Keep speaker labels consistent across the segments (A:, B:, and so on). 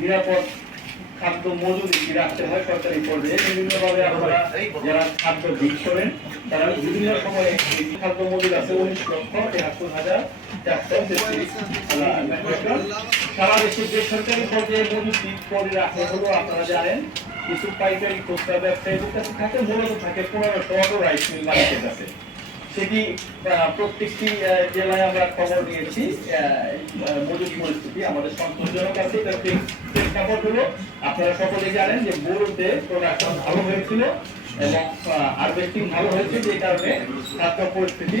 A: নিরাপদ খাদ্য মজুরি রাখতে হয় সরকারি পর্যায়ে বিভিন্নভাবে আপনারা যারা খাদ্য বিক্রি করেন, তারা বিভিন্ন সময়ে খাদ্য মজুরি আছে উনিশ লক্ষ তেহাত্তর হাজার চারশো। সারা দেশে বেসরকারি পর্যায়ে মজুরি করে রাখা হলো, আপনারা জানেন, কিছু পাইকারি খুচরা ব্যবসায়ীদের কাছে থাকে, মূলত থাকে পনেরোশো অটো রাইস মিল মালিকের কাছে সেটি প্রত্যেকটি জেলায় আমরা খবর নিয়েছি মজুরি পরিস্থিতি, আমাদের সন্তোষজনক আছে প্রেক্ষাপট হলো। আপনারা সকলে জানেন যে বোরোতে প্রোডাকশন ভালো হয়েছিল এবং হারভেস্টিং ভালো হয়েছে যে কারণে খাদ্য পরিস্থিতি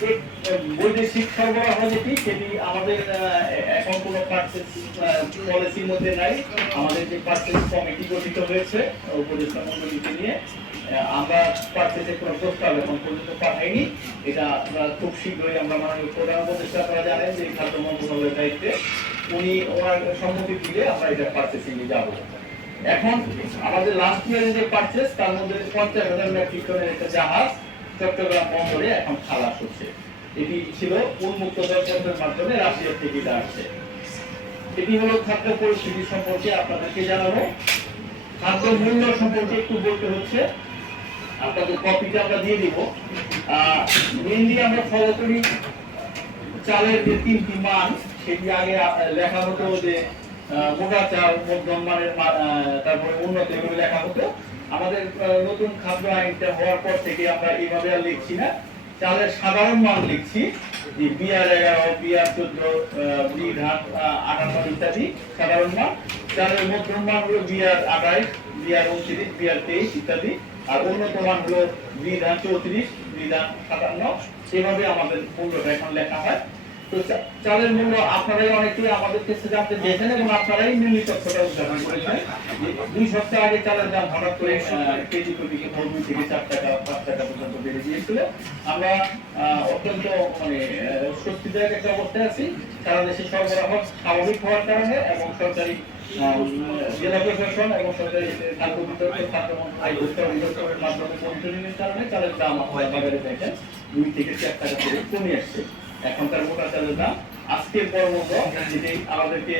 A: আহ, বৈদেশিক সরবরাহ যেটি সেটি আমাদের এখন কোনো পার্চেস পলিসির মধ্যে নাই। আমাদের যে পার্চেস কমিটি গঠিত হয়েছে উপদেষ্টা মন্ডলীকে নিয়ে আমরা পার্চেসের কোনো প্রস্তাব এখন পর্যন্ত পাঠাইনি। এটা আমরা খুব শীঘ্রই আমরা মাননীয় প্রধান উপদেষ্টা আপনারা জানেন যে খাদ্য মন্ত্রণালয়ের দায়িত্বে উনি ওনার সম্মতি দিলে আমরা এটা পার্চেসিং এ যাব। এখন আমাদের লাস্ট ইয়ারের যে পার্চেস তার মধ্যে পঞ্চাশ হাজার মেট্রিক টনের একটা জাহাজ চট্টগ্রাম বন্দরে এখন খালাস হচ্ছে। এটি ছিল উন্মুক্ত দর্শকের মাধ্যমে রাশিয়া থেকে আসছে। এটি হলো খাদ্য পরিস্থিতি সম্পর্কে আপনাদেরকে জানাব। খাদ্য মূল্য সম্পর্কে একটু বলতে হচ্ছে। আপনাদের কপিটা আমরা দিয়ে দিব। মেনলি আমরা ফলো করি চালের যে তিনটি মান, সেটি আগে লেখা হতো যে মোটা চাল, মধ্যম মানের তারপরে উন্নত এগুলো লেখা হতো। আমাদের নতুন খাদ্য আইনটা হওয়ার পর থেকে আমরা এইভাবে আর লিখছি না। চালের সাধারণ মান লিখছি যে বিআর এগারো বিআর চোদ্দ বি ধান ইত্যাদি সাধারণ মান। চালের মধ্যম মান হলো বিআর আঠাইশ বিআর উনত্রিশ বিআর তেইশ ইত্যাদি। আর উন্নত মান হলো বি ধান চৌত্রিশ বি ধান সাতান্ন। সেভাবে আমাদের মূল্যটা এখন লেখা হয়। তো দেশে সরবরাহ স্বাভাবিক হওয়ার কারণে এবং সরকারি জেলা প্রশাসন এবং সরকারি খাদ্য বিতরণ কারণে চালের দাম আপনারা বাজারে দেখেন। দুই থেকে চার টাকা করে কমে আসছে। এখনকার মোটা চালের দাম আজকের পর্যন্ত যেটি আমাদেরকে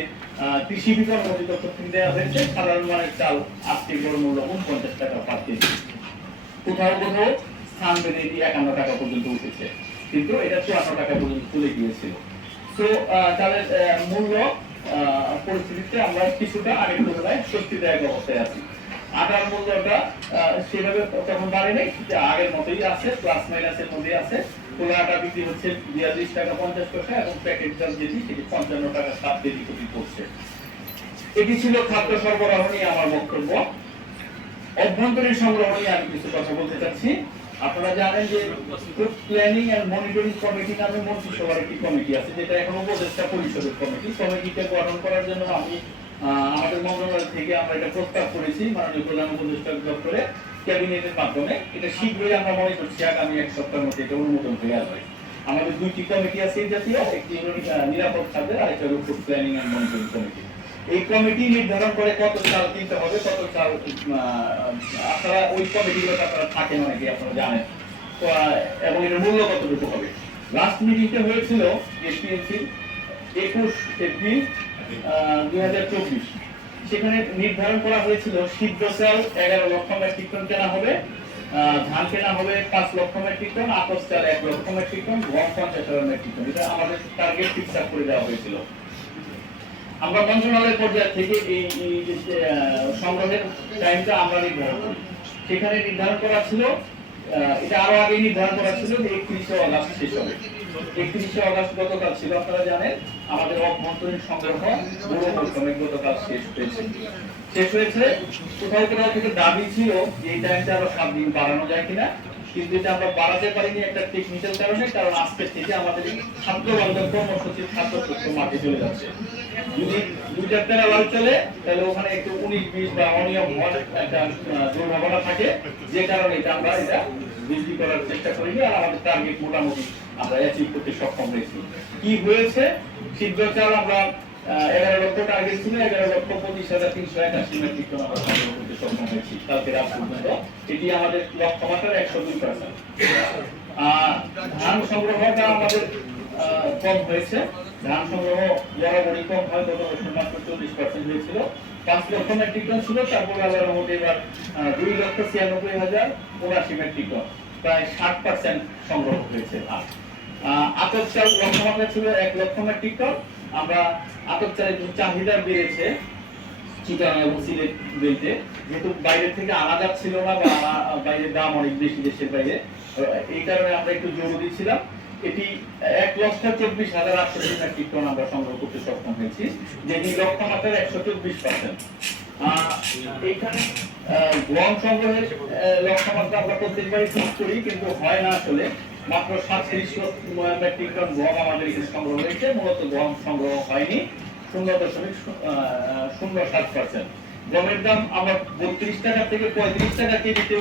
A: কৃষি বিতরণ অধিদপ্তর দেওয়া হয়েছে, সাধারণ মানের চাল আজকের গড় মূল্য উনপঞ্চাশ টাকা পার কেজি। কোথাও কোথাও স্থান বেড়ে এটি একান্ন টাকা পর্যন্ত উঠেছে। কিন্তু এটা চুয়ান্ন টাকা পর্যন্ত চলে গিয়েছিল তো চালের মূল্য পরিস্থিতিতে আমরা কিছুটা আগের তুলনায় স্বস্তিদায়ক অবস্থায় আছি। আটার মূল্যটা সেভাবে তখন বাড়ে নেই আগের মতোই আছে প্লাস মাইনাসের মধ্যে আছে। খোলা আটা বিক্রি হচ্ছে বিয়াল্লিশ টাকা পঞ্চাশ পয়সা এবং প্যাকেট চাল যেটি, সেটি পঞ্চান্ন টাকা সাত কেজি প্রতি পড়ছে এটি ছিল খাদ্য সরবরাহ নিয়ে আমার বক্তব্য। অভ্যন্তরীণ সংগ্রহ নিয়ে আমি কিছু কথা বলতে চাচ্ছি। আপনারা জানেন যে food planning and monitoring committee নামে মন্ত্রিসভার একটি কমিটি আছে, যেটা এখন উপদেষ্টা পরিষদের কমিটি কমিটিকে গঠন করার জন্য আমি আমাদের মন্ত্রণালয় থেকে আমরা এটা প্রস্তাব করেছি, মাননীয় প্রধান উপদেষ্টা দপ্তরে ক্যাবিনেটের মাধ্যমে। এটা শীঘ্রই আমরা মনে করছি আগামী এক সপ্তাহের মধ্যে এটা অনুমোদন হয়ে আসবে। আমাদের দুইটি কমিটি আছে জাতীয়, একটি নিরাপদ খাদ্যের, আরেকটা food planning and monitoring committee এই কমিটি নির্ধারণ করে কত চাল কিনতে হবে, কত চাল আপনারা ওই কমিটিগুলোতে আপনারা থাকেন অনেকে, আপনারা জানেন। এবং এর মূল্য কতটুকু হবে? লাস্ট মিটিংটা হয়েছিল এসপিএনসি একুশ এপ্রিল দুই হাজার চব্বিশ। সেখানে নির্ধারণ করা হয়েছিল এগারো লক্ষ মেট্রিক টন কেনা হবে ধান কেনা হবে পাঁচ লক্ষ মেট্রিক টন চাল এক লক্ষ মেট্রিক টন গম পঞ্চাশ হাজার মেট্রিক টন এটা আমাদের টার্গেট করে দেওয়া হয়েছিল। আমরা মন্ত্রণালয় পর্যায় থেকে এই সংগ্রহের টাইমটা আমরা নির্ধারণ করি। সেখানে নির্ধারণ করা ছিল এটা আরও আগে নির্ধারণ করা ছিল যে একত্রিশে অগাস্ট শেষ হবে। একত্রিশে গতকাল ছিল, আপনারা জানেন, আমাদের অভ্যন্তরীণ গতকাল শেষ হয়েছে। শেষ হয়েছে কোথাও কোথাও থেকে দাবি ছিল যে এই টাইমটা আরও সাত দিন বাড়ানো যায় কিনা, কিন্তু এটা আমরা বাড়াতে পারিনি একটা টেকনিক্যাল কারণে, কারণ আজকে থেকে আমাদের বান্ধব কর্মসূচির মাঠে চলে যাচ্ছে। যদি লাল চলে, তাহলে ওখানে একটু উনিশ, বিশ বা অনিয়ম একটা দুর্ভাবনা থাকে। যে কারণে এটা আমরা এটা বৃদ্ধি করার চেষ্টা করিনি, আর আমাদের টার্গেট মোটামুটি আমরা অ্যাচিভ করতে সক্ষম হয়েছি। কি হয়েছে? সিদ্ধ চাল আমরা এগারো লক্ষ টার্গেট ছিল, এগারো লক্ষ পঁচিশ হাজার তিনশো একাশি মেট্রিক টন আমরা সংগ্রহ করতে সক্ষম হয়েছি কালকে রাত পর্যন্ত। এটি আমাদের লক্ষ্যমাত্রার একশো দুই পার্সেন্ট ধান সংগ্রহটা আমাদের কম হয়েছে। ধান সংগ্রহ বরাবরই কম হয়, গত বছর মাত্র চল্লিশ পার্সেন্ট হয়েছিল। পাঁচ লক্ষ মেট্রিক টন ছিল, তারপর আল্লাহর মধ্যে এবার দুই লক্ষ ছিয়ানব্বই হাজার উনাশি মেট্রিক টন প্রায় ষাট পার্সেন্ট সংগ্রহ হয়েছে ধান। আতপ লক্ষ্যমাত্রা আমরা চব্বিশ হাজার আটশো মেট্রিক আমরা সংগ্রহ করতে সক্ষম হয়েছি যেটি লক্ষ্যমাত্রার একশো চব্বিশ পার্সেন্ট এইখানে আহ, গম সংগ্রহের লক্ষ্যমাত্রা আমরা প্রত্যেকবারই করি কিন্তু হয় না আসলে। মাত্র সাতত্রিশ মেট্রিক টন গম আমাদের এখানে সংগ্রহ হয়েছে। মূলত গম সংগ্রহ হয়নি। শূন্য দশমিক শূন্য সাত পার্সেন্ট গমের দাম আমরা বত্রিশ টাকা থেকে পঁয়ত্রিশ টাকা কেজিতে